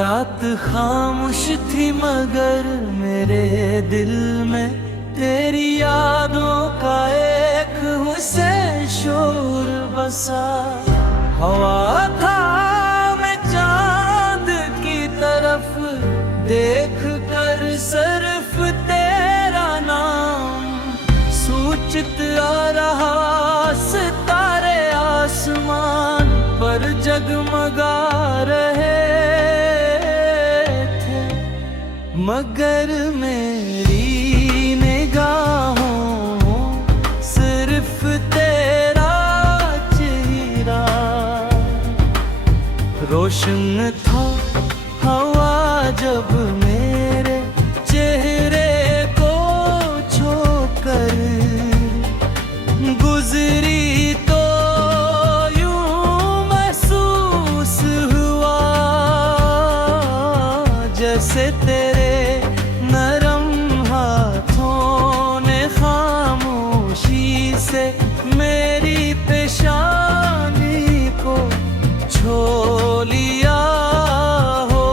रात खामोश थी मगर मेरे दिल में तेरी यादों का एक हुस्न शोर बसा। हवा था मैं चांद की तरफ देख कर सिर्फ तेरा नाम सूचित आ रहा। सितारे आसमान पर जगमगा रहे थे मगर मेरी निगाहों सिर्फ तेरा चेहरा रोशन था। हवा जब मेरे चेहरे को छूकर गुजरी तो यूं महसूस हुआ जैसे तेरे नरम हाथों ने खामोशी से मेरी पेशानी को छू लिया हो।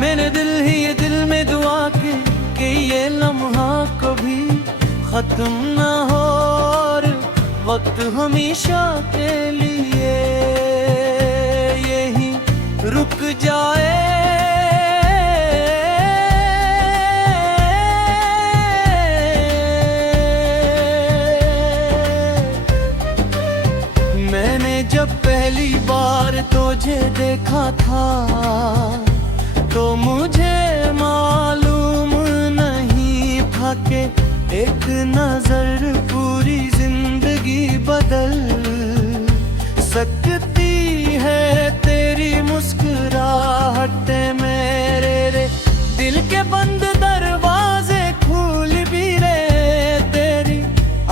मेरे दिल ही ये दिल में दुआ कि ये लम्हा कभी खत्म न हो और वक्त हमेशा के लिए यही रुक जाए। मैंने जब पहली बार तुझे देखा था तो मुझे मालूम नहीं था कि एक नजर पूरी जिंदगी बदल सकती है। तेरी मुस्कुराहट मेरे रे दिल के बंद दरवाजे खोल भी रहे। तेरी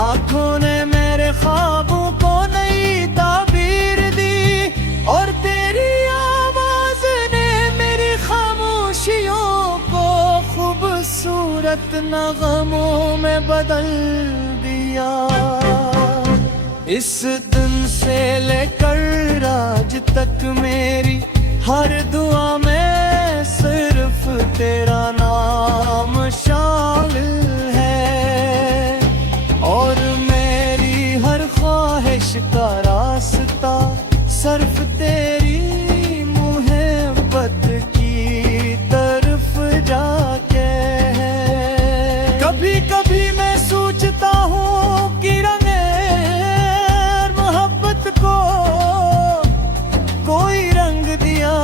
आंखों ने मेरे ख्वाबों को नई ताबीर दी और तेरी आवाज ने मेरी खामोशियों को खूबसूरत नगमों में बदल दिया। इस दिन से लेकर आज तक मेरी हर दुआ में सिर्फ तेरा नाम शामिल है और मेरी हर ख्वाहिश का रास्ता सिर्फ तेरी मोहब्बत की तरफ जाके है। कभी कभी मैं सोचता हूँ कि रंगे मोहब्बत को कोई रंग दिया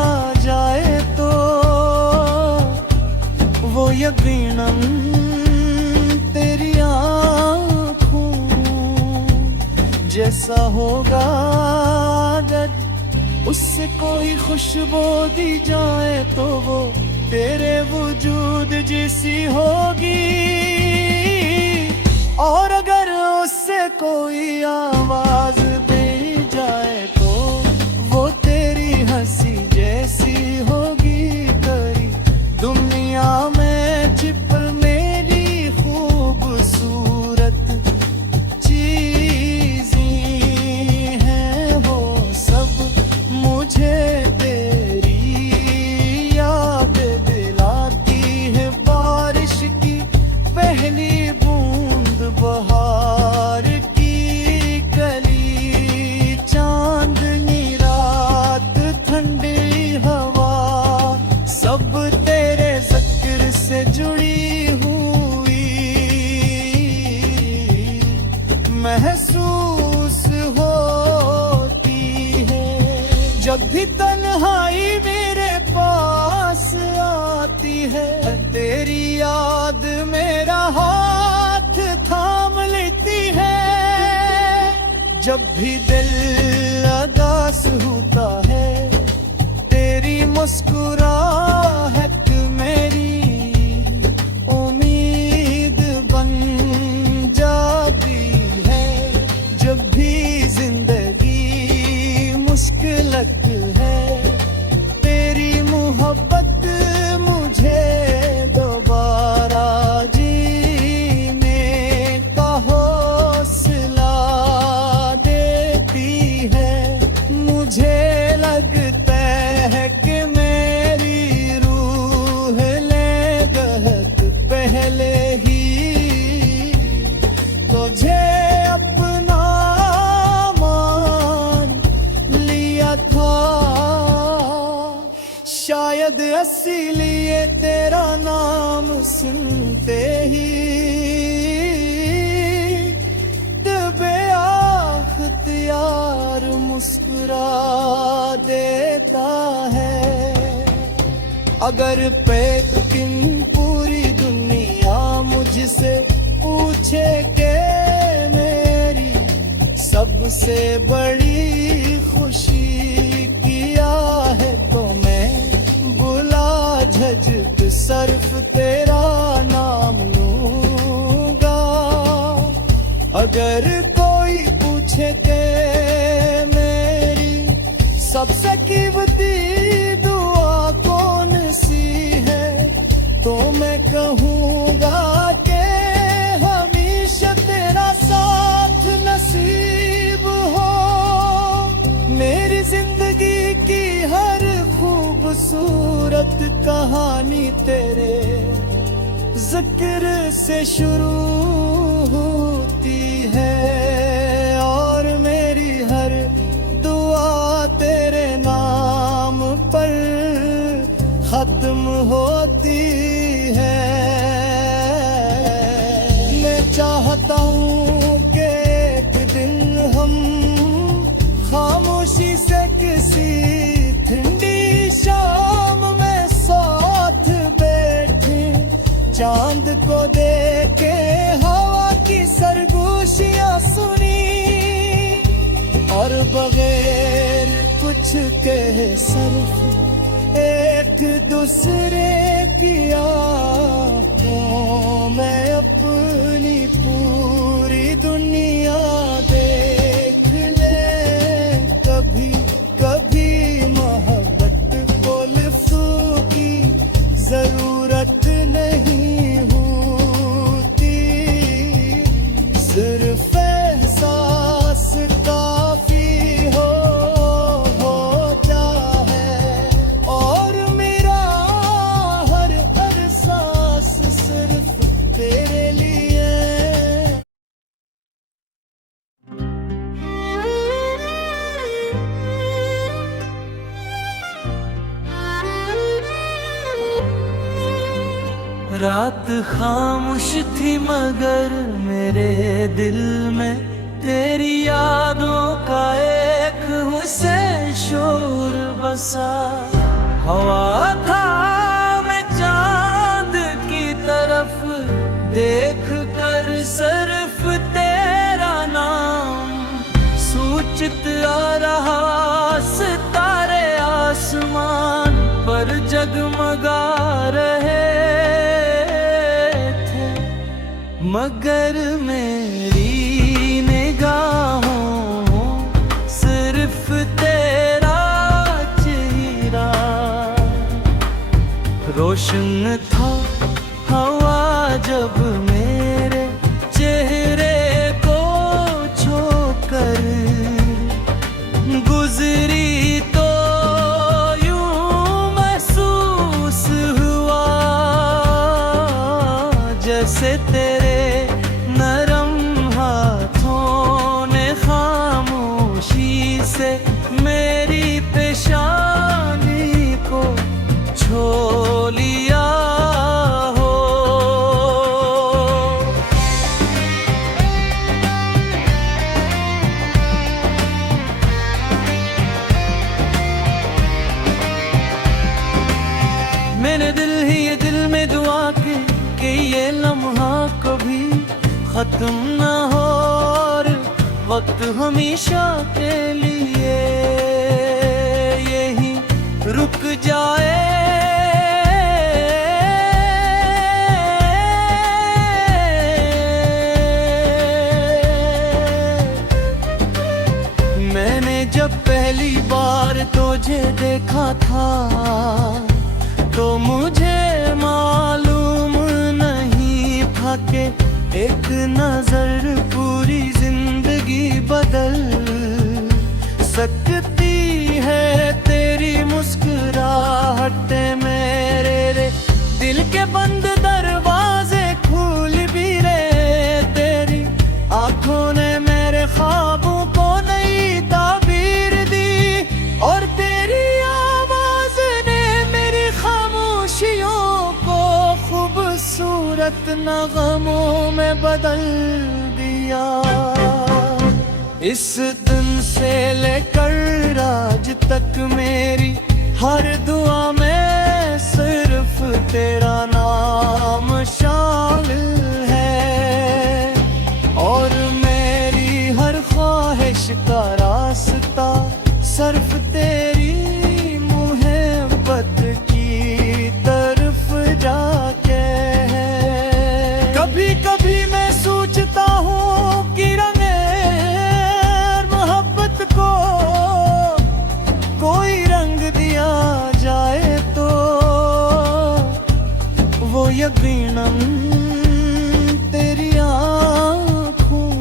जाए तो वो यकीनन तेरी आँखों जैसा होगा। अगर उससे कोई खुशबू दी जाए तो वो तेरे वजूद जैसी होगी और अगर उससे कोई आवाज दी जाए तो वो तेरी हंसी जैसी होगी। तेरी दुनिया में छिप मेरी खूबसूरत चीज़ें हैं वो सब मुझे तेरी याद दिलाती है। बारिश की पहली बूंद बहार की कली चांदनी रात ठंडी हवा सब तेरे जिक्र से जुड़ी हुई महसूस होती है। जब भी तन्हाई मेरे पास आती है तेरी याद मेरा हाथ थाम लेती है। जब भी दिल उदास होता है तेरी मुस्कुराहट मेरी उम्मीद बन जाती है। जब भी जिंदगी मुश्किल है तेरी मोहब्बत मुझे दोबारा तुझे अपना मान लिया था। शायद इसीलिए तेरा नाम सुनते ही बेअख्तियार मुस्कुरा देता है। अगर लेकिन पूरी दुनिया मुझसे पूछे कि मेरी सबसे बड़ी खुशी क्या है, तो मैं बुला झझक सिर्फ तेरा नाम लूंगा। अगर कोई पूछे कि मेरी सबसे कीमती दुआ कौन सी है, तो मैं कहूँगा कि हमेशा तेरा साथ नसीब हो। मेरी जिंदगी की हर खूबसूरत कहानी तेरे जिक्र से शुरू होती है, और मेरी हर दुआ तेरे नाम पर खत्म होती है। मैं चाहता हूँ कि एक दिन हम खामोशी से किसी ठंडी शाम में साथ बैठे, चांद को देखे हवा की सरगोशियाँ सुनी, और बगैर कुछ कहे सिर्फ एक दूसरे की आँखों में अपनी पूरी दुनिया देख ले। कभी कभी मोहब्बत को लिफ्ज़ की जरूरत नहीं होती, सिर्फ एहसास काफी होता है। और मेरा हर सांस सिर्फ तेरे लिए। रात खामोश थी मगर मेरे दिल में तेरी यादों का एक हुस्न शोर बसा। हवा था मैं चांद की तरफ देख कर सिर्फ तेरा नाम सूचित आ रहा। सितारे आसमान पर जगमगा रहे थे, मगर मेरी निगाहों सिर्फ तेरा चेहरा रोशन था। हवा जब मेरे चेहरे को छूकर गुजरी तो यूं महसूस हुआ जैसे तेरे नरम हाथों ने खामोशी से मेरी पेशानी को छू लिया हो। मैंने दिल ही ये दिल में दुआ की कि ये लम्हा कभी खत्म ना हो, और वक्त हमेशा के लिए यही रुक जाए। मैंने जब पहली बार तुझे देखा था तो मुझे मालूम नहीं था कि एक नजर पूरी जिंदगी बदल सकती है। तेरी मुस्कुराहट मेरे दिल के बंद दरवाजे खोल भी रहे, तेरी अपना गमों में बदल दिया। इस दिन से लेकर आज तक मेरी हर दुआ में सिर्फ तेरा नाम शामिल है, और मेरी हर ख्वाहिश का रास्ता सिर्फ तेरी मोहब्बत की तरफ जाके है। कभी कभी मैं सोचता हूँ कि रंगे मोहब्बत को कोई रंग दिया जाए तो वो यकीनन तेरी आँखों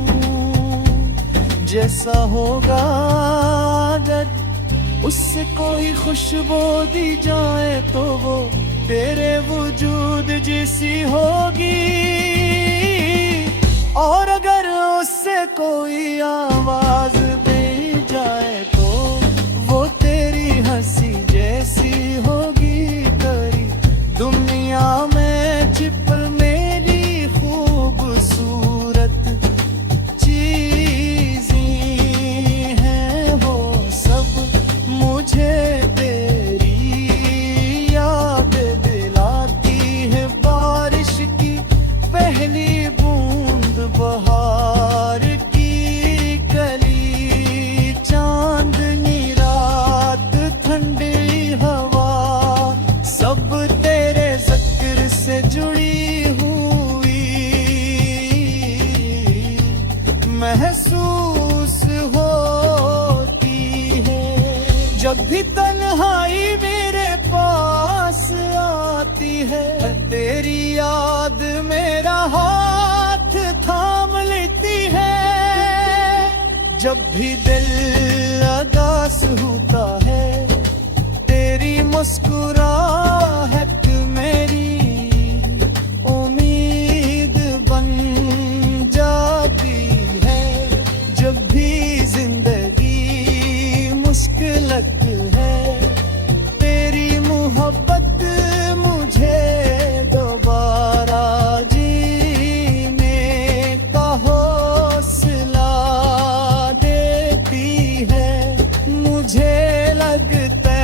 जैसा होगा। अगर उससे कोई खुशबू दी जाए तो वो तेरे वजूद जैसी होगी, और अगर उससे कोई आवाज दी जाए तो वो तेरी हंसी जैसी होगी। तेरी दुनिया में छिप मेरी खूबसूरत चीज़ें हैं, वो सब मुझे तेरी याद दिलाती है। बारिश की पहली बूंद, बहार की कली, चांदनी रात, ठंडी हवा, सब तेरे जिक्र से जुड़ी हुई महसूस होती है। जब भी तन्हाई मेरे पास आती है, तेरी याद मेरा हाथ थाम लेती है। जब भी दिल उदास होता है, तेरी मुस्कुराहट मेरी उम्मीद बन जाती है। जब भी जिंदगी मुश्किल है, तेरी मोहब्बत मुझे दोबारा जीने का हौसला देती है। मुझे लगता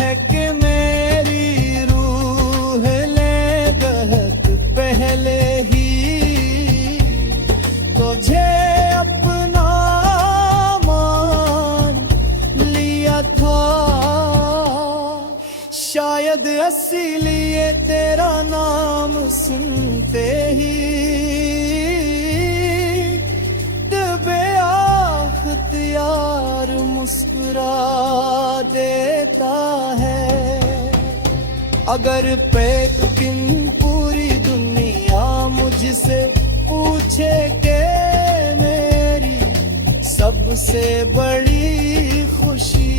है कि मेरी रूह ले दहक पहले ही तुझे अपना मान लिया था। शायद इसीलिए तेरा नाम सुनते ही बेअख्तियार मुस्कुरा देता है। अगर पेकिन पूरी दुनिया मुझसे पूछे के मेरी सबसे बड़ी खुशी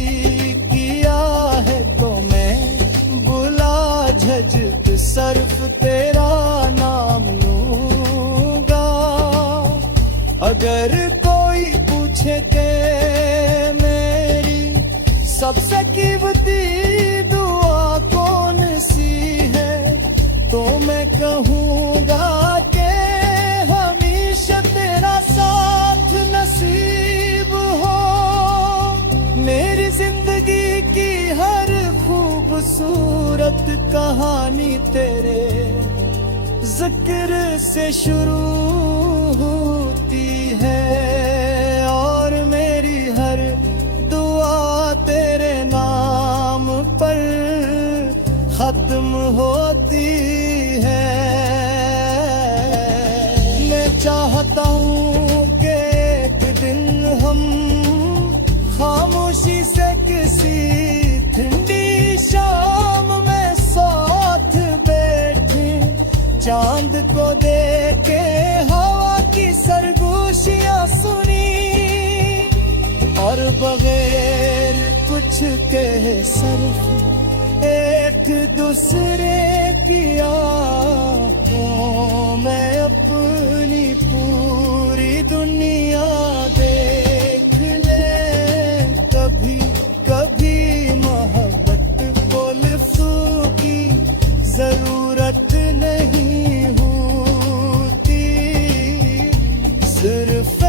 किया है, तो मैं बुला झझक सिर्फ तेरा नाम लूंगा। अगर कोई पूछे के मेरी सबसे कीमती दुआ कौन सी है, तो मैं कहूँगा कि हमेशा तेरा साथ नसीब हो। मेरी जिंदगी की हर खूबसूरत कहानी तेरे जिक्र से शुरू होती है, और मेरी हर दुआ तेरे नाम पर खत्म होती है। मैं चाहता हूँ कि एक दिन हम खामोशी से किसी ठंडी शाम में साथ बैठे, चांद को देखे, हवा की सरगोशियाँ सुनी, और बगैर कुछ कहे सिर्फ एक दूसरे की आँखों में अपनी पूरी दुनिया देख ले। कभी कभी मोहब्बत को लफ्ज़ों की जरूरत नहीं होती। सिर्फ